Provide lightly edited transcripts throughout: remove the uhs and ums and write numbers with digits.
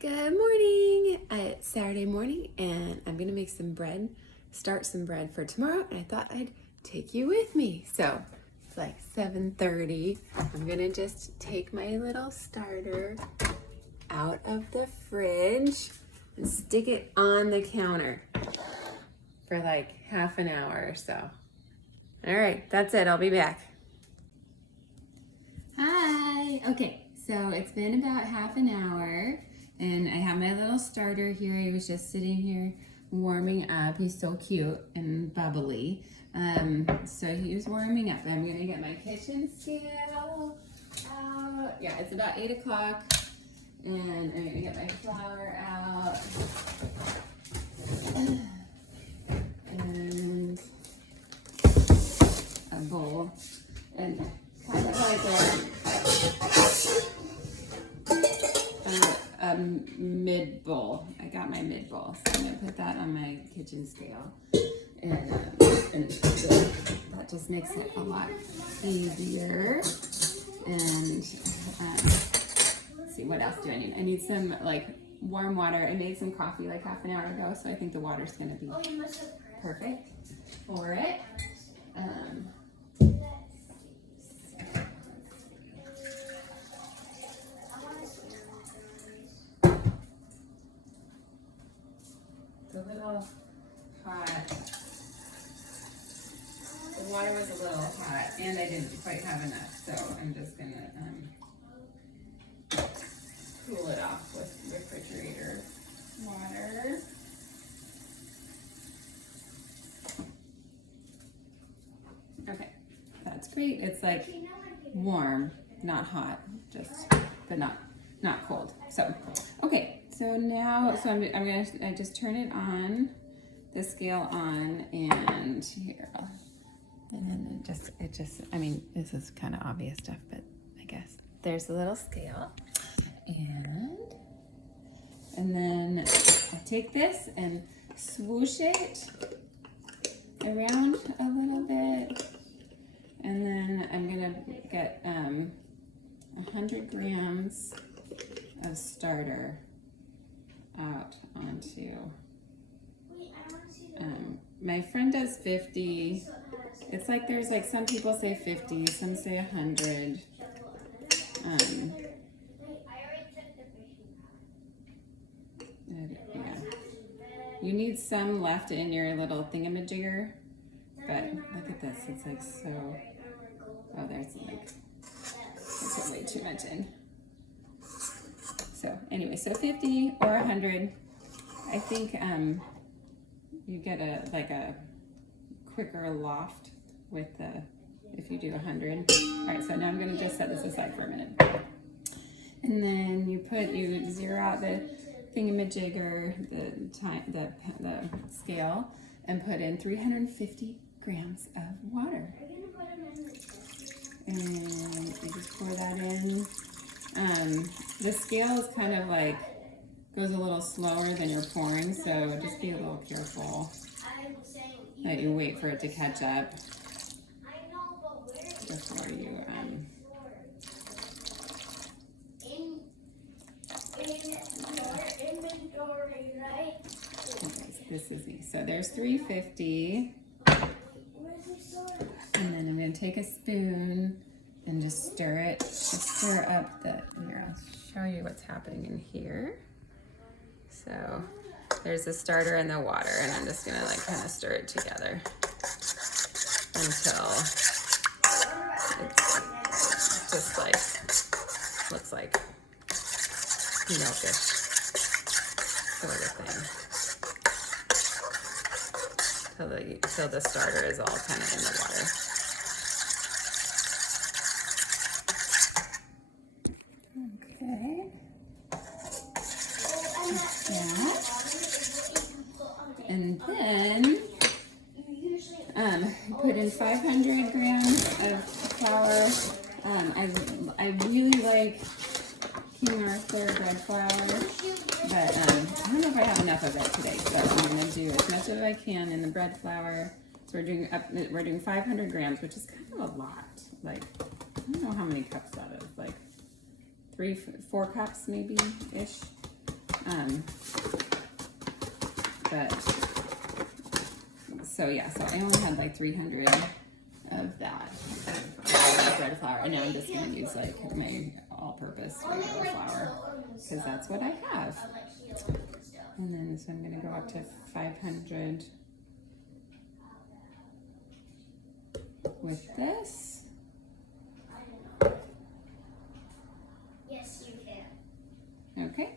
Good morning! It's Saturday morning and I'm gonna make some bread, start some bread for tomorrow, and I thought I'd take you with me. So it's like 7:30. I'm gonna just take my little starter out of the fridge and stick it on the counter for like half an hour or so. All right, that's it. I'll be back. Hi! Okay, so it's been about half an hour. And I have my little starter here. He was just sitting here warming up. He's so cute and bubbly. So he was warming up. I'm gonna get my kitchen scale out. Yeah, it's about 8 o'clock. And I'm gonna get my flour out. And a bowl. And kind of like a mid bowl. I got my mid bowl, so I'm gonna put that on my kitchen scale, and that just makes it a lot easier. And let's see, what else do I need? I need some like warm water. I made some coffee like half an hour ago, so I think the water's gonna be perfect for it. It's a little hot. The water was a little hot, and I didn't quite have enough, so I'm just gonna cool it off with refrigerator water. Okay, that's great. It's like warm, not hot, but not cold. So, okay. So now, I just turn it on, the scale on, and here, and then I mean, this is kind of obvious stuff, but I guess there's the little scale, and then I take this and swoosh it around a little bit, and then I'm gonna get 100 grams of starter out onto, my friend does 50. It's like there's like some people say 50, some say 100. Yeah. You need some left in your little thingamajigger, but look at this, it's like so, oh, there's like, I put way too much in. So anyway, so 50 or 100. I think you get a quicker loft with if you do 100. All right, so now I'm gonna just set this aside for a minute. And then you zero out the thingamajigger, the scale, and put in 350 grams of water. And you just pour that in. The scale is kind of like, goes a little slower than you're pouring, so just be a little careful that you wait for it to catch up before you, this is me. So there's 350, and then I'm going to take a spoon and just stir it, stir up here, I'll show you what's happening in here. So there's the starter and the water, and I'm just gonna like kind of stir it together until it's just like, looks like milkish sort of thing. So the starter is all kind of in the water. And then put in 500 grams of flour. I really like King Arthur bread flour, but I don't know if I have enough of it today, so I'm going to do as much as I can in the bread flour. So we're doing 500 grams, which is kind of a lot. Like, I don't know how many cups that is, like 4 cups maybe ish. But so yeah, so I only had like 300 of that bread flour, and now I'm just gonna use like my all-purpose regular flour because that's what I have. And then so I'm gonna go up to 500 with this. Yes, you can. Okay,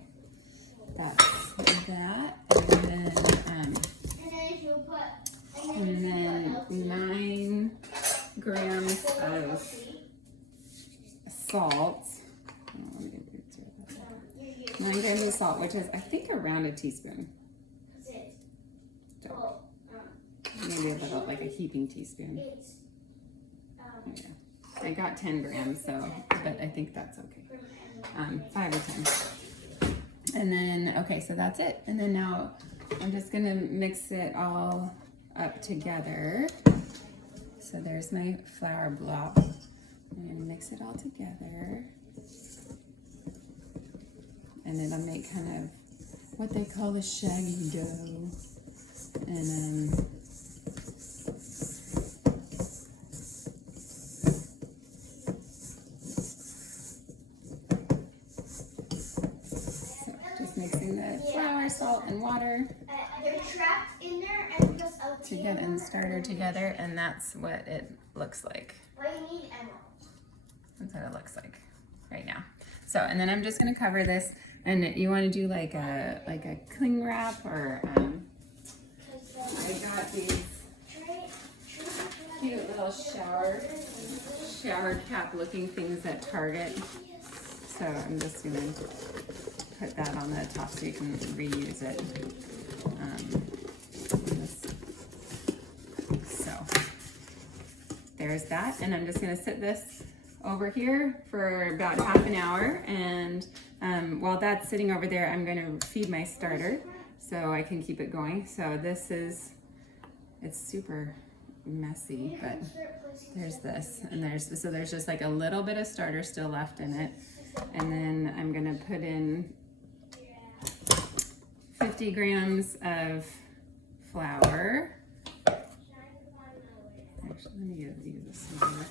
that's that, and then and then 9 grams of salt. 9 grams of salt, which is I think around a teaspoon. So, maybe a little, like a heaping teaspoon. There you go. I got 10 grams, so but I think that's okay. 5 or 10. And then okay, so that's it. And then now I'm just gonna mix it all up together. So there's my flour blob. I'm gonna mix it all together. And it'll make kind of what they call a shaggy dough. And so just mixing the flour, salt, and water They're trapped in there and just together and starter together, and that's what it looks like. But you need emeralds. That's what it looks like right now. So, and then I'm just gonna cover this, and you want to do like a cling wrap, or I got these cute little shower cap looking things at Target. So I'm just gonna put that on the top so you can reuse it. So there's that, and I'm just gonna sit this over here for about half an hour, and while that's sitting over there, I'm gonna feed my starter so I can keep it going. So this is, it's super messy, but there's this, and there's just like a little bit of starter still left in it. And then I'm gonna put in 50 grams of flour. Actually, let me use this one.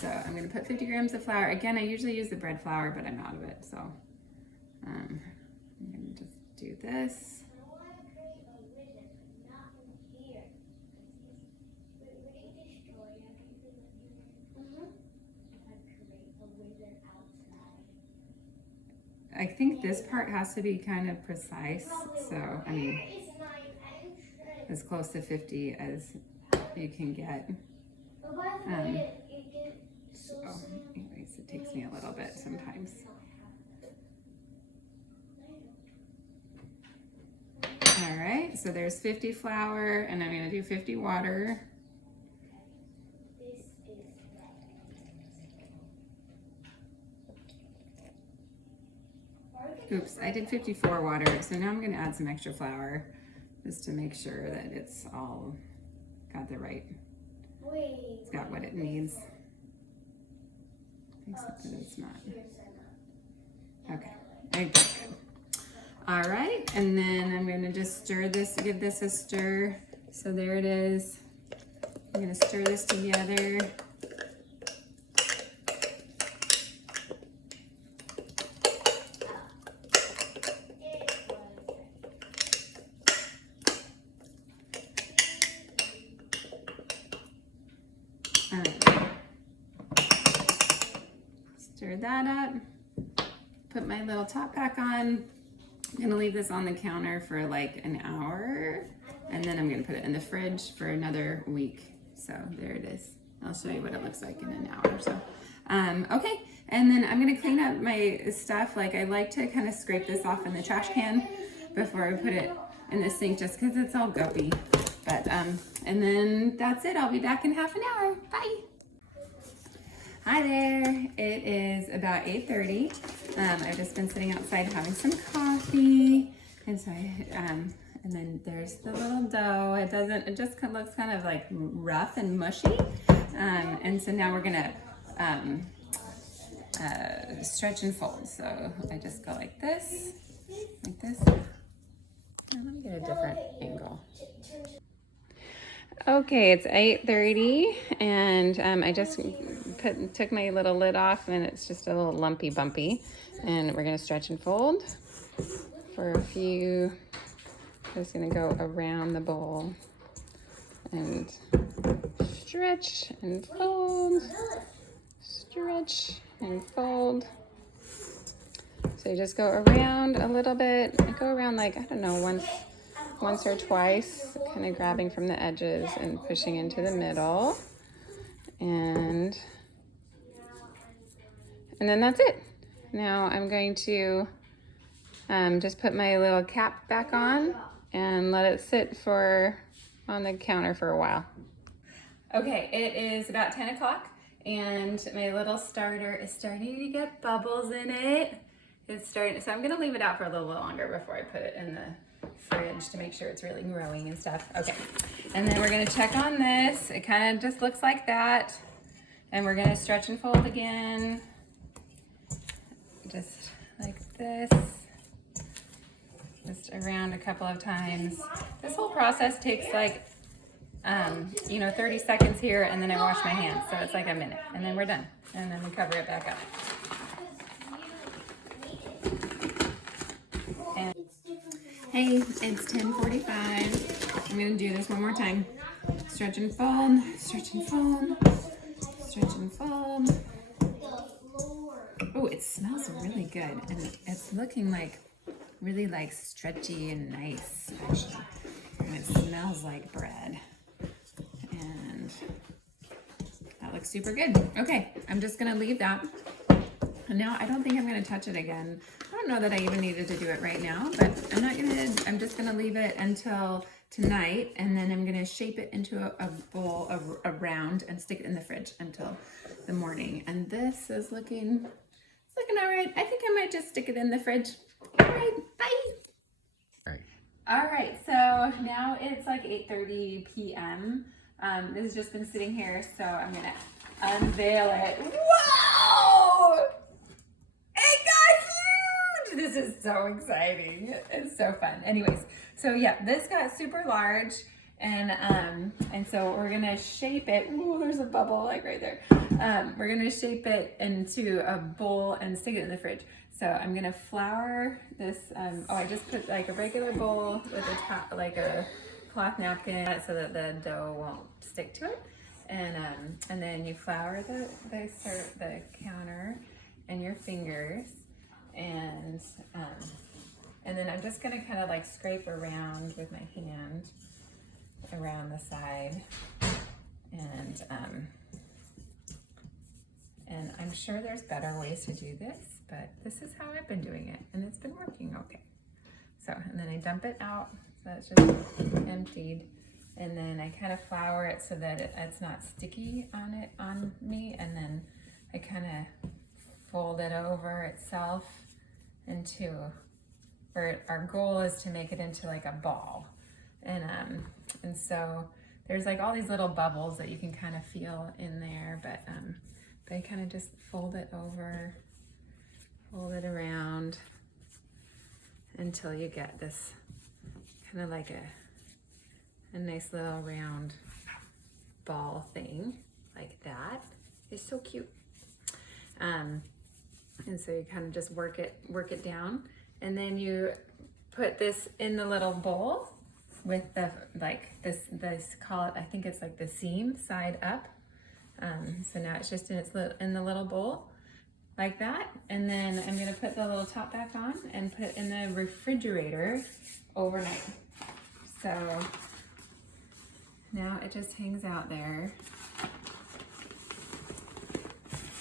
So I'm going to put 50 grams of flour. Again, I usually use the bread flour, but I'm out of it. So I'm going to just do this. I think this part has to be kind of precise. So, I mean, as close to 50 as you can get. So anyways, it takes me a little bit sometimes. All right, so there's 50 flour, and I'm gonna do 50 water. Oops, I did 54 water, so now I'm gonna add some extra flour just to make sure that it's all got the right, it's got what it needs. Except that it's not. Okay, I think that's good. All right, and then I'm gonna just stir this, give this a stir. So there it is. I'm gonna stir this together. Stir that up, put my little top back on. I'm gonna leave this on the counter for like an hour, and then I'm gonna put it in the fridge for another week. So there it is. I'll show you what it looks like in an hour or so. Okay, and then I'm gonna clean up my stuff. Like, I like to kind of scrape this off in the trash can before I put it in the sink, just because it's all guppy. But and then that's it. I'll be back in half an hour. Bye. Hi there, it is about 8:30. I've just been sitting outside having some coffee, and so and then there's the little dough. It just looks kind of like rough and mushy, and so now we're gonna stretch and fold. So I just go like this. Let me get a different angle. Okay, it's 8:30 and I just took my little lid off and it's just a little lumpy bumpy. And we're gonna stretch and fold for a few. Just gonna go around the bowl and stretch and fold, stretch and fold. So you just go around a little bit. I go around like, I don't know, once or twice, kind of grabbing from the edges and pushing into the middle. And then that's it. Now I'm going to just put my little cap back on and let it sit on the counter for a while. Okay, it is about 10 o'clock and my little starter is starting to get bubbles in it. It's starting, so I'm gonna leave it out for a little longer before I put it in the fridge to make sure it's really growing and stuff. Okay, and then we're gonna check on this. It kind of just looks like that. And we're gonna stretch and fold again. Just like this. Just around a couple of times. This whole process takes like, 30 seconds here and then I wash my hands. So it's like a minute and then we're done. And then we cover it back up. Hey, it's 10:45. I'm gonna do this one more time. Stretch and fold, stretch and fold, stretch and fold. Oh, it smells really good. And it's looking like really like stretchy and nice, actually. And it smells like bread. And that looks super good. Okay, I'm just gonna leave that. And now I don't think I'm gonna touch it again. I don't know that I even needed to do it right now, but I'm just gonna leave it until tonight, and then I'm gonna shape it into a bowl of a round and stick it in the fridge until the morning. And this is looking all right. I think I might just stick it in the fridge. All right, bye. All right, so now it's like 8:30 p.m. This has just been sitting here, so I'm gonna unveil it. Whoa! It got huge! This is so exciting. It's so fun. Anyways, so yeah, this got super large, and so we're gonna shape it. Ooh, there's a bubble like right there. We're gonna shape it into a bowl and stick it in the fridge. So I'm gonna flour this. I just put like a regular bowl with like a cloth napkin so that the dough won't stick to it. And then you flour the counter and your fingers, and then I'm just gonna kind of like scrape around with my hand around the side, and I'm sure there's better ways to do this, but this is how I've been doing it, and it's been working okay. So, and then I dump it out, so it's just emptied, and then I kind of flour it so that it's not sticky on me, and then I kind of fold it over itself our goal is to make it into like a ball, and so there's like all these little bubbles that you can kind of feel in there, but I kind of just fold it over, fold it around until you get this kind of like a nice little round ball thing like that. It's so cute. And so you kind of just work it down, and then you put this in the little bowl with the this call it, I think it's like the seam side up. So now it's just in the little bowl like that, and then I'm gonna put the little top back on and put it in the refrigerator overnight. So now it just hangs out there.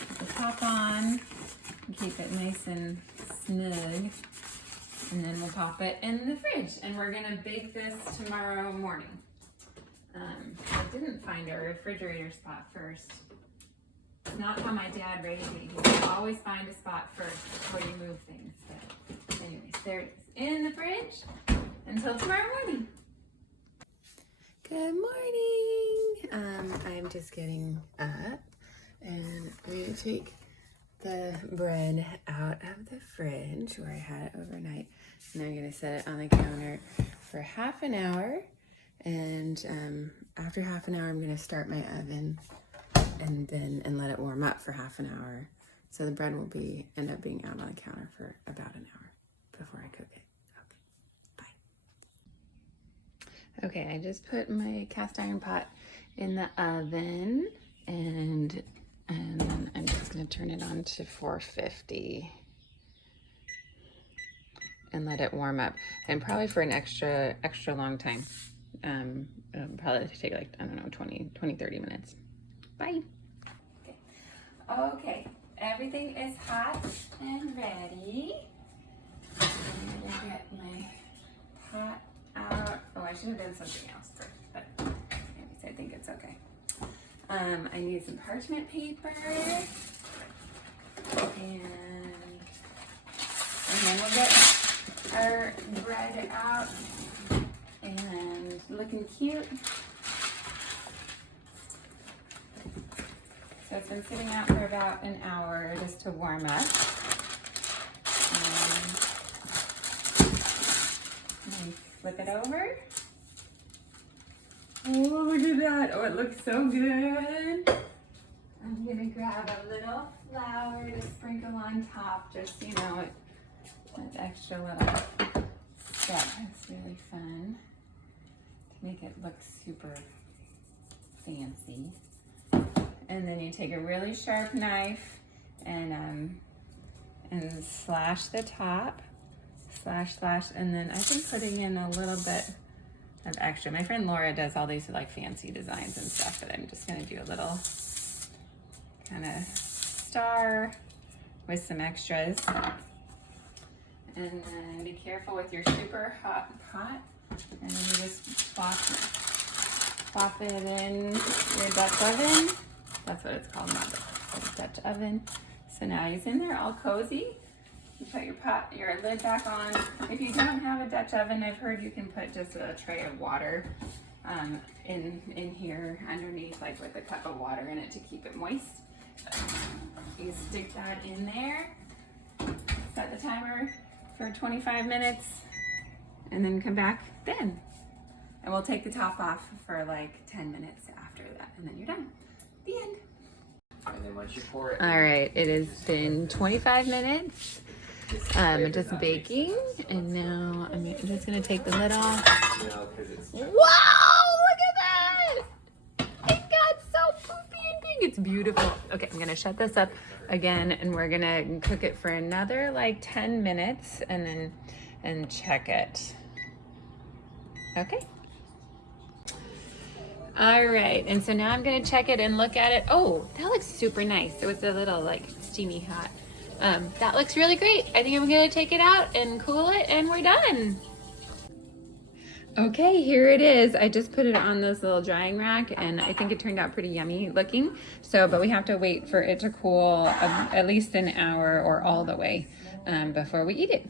Put the top on, keep it nice and snug, and then we'll pop it in the fridge, and we're gonna bake this tomorrow morning. I didn't find a refrigerator spot first. It's not how my dad raised me. He would always find a spot first before you move things. But anyways, there it is in the fridge until tomorrow morning. Good morning. I'm just getting up, and I'm gonna take the bread out of the fridge where I had it overnight. Now I'm gonna set it on the counter for half an hour. And after half an hour, I'm gonna start my oven and let it warm up for half an hour. So the bread will end up being out on the counter for about an hour before I cook it. Okay, bye. Okay, I just put my cast iron pot in the oven, and then I'm just gonna turn it on to 450 and let it warm up, and probably for an extra long time. It'll probably take like, I don't know, 20, 30 minutes. Bye. Okay, everything is hot and ready. I'm gonna get my pot out. Oh, I should have done something else first, but anyways, I think it's okay. I need some parchment paper, and then we'll get our bread out and looking cute. So it's been sitting out for about an hour just to warm up. And flip it over. Oh, look at that. Oh, it looks so good. I'm gonna grab a little flour to sprinkle on top, just, you know, that extra little step. It's really fun to make it look super fancy. And then you take a really sharp knife and slash the top, slash, and then I've been putting in a little bit of extra. My friend Laura does all these like fancy designs and stuff, but I'm just gonna do a little kind of star with some extras. And then be careful with your super hot pot, and then you just pop it in your Dutch oven. That's what it's called, not the Dutch oven. So now he's in there all cozy. You put your lid back on. If you don't have a Dutch oven, I've heard you can put just a tray of water in here underneath, like with a cup of water in it to keep it moist. You stick that in there, set the timer for 25 minutes, and then come back then. And we'll take the top off for like 10 minutes after that, and then you're done. The end. And then once you pour it, all right, it has been 25 minutes just baking, and now I'm just gonna take the lid off. no, because it's Wow, look at that! It got so poofy and pink. It's beautiful. Okay, I'm gonna shut this up again, and we're gonna cook it for another like 10 minutes and check it. Okay. All right, and so now I'm gonna check it and look at it. Oh, that looks super nice. So it's a little like steamy hot. That looks really great. I think I'm gonna take it out and cool it, and we're done. Okay, here it is. I just put it on this little drying rack, and I think it turned out pretty yummy looking. So, but we have to wait for it to cool at least an hour or all the way before we eat it.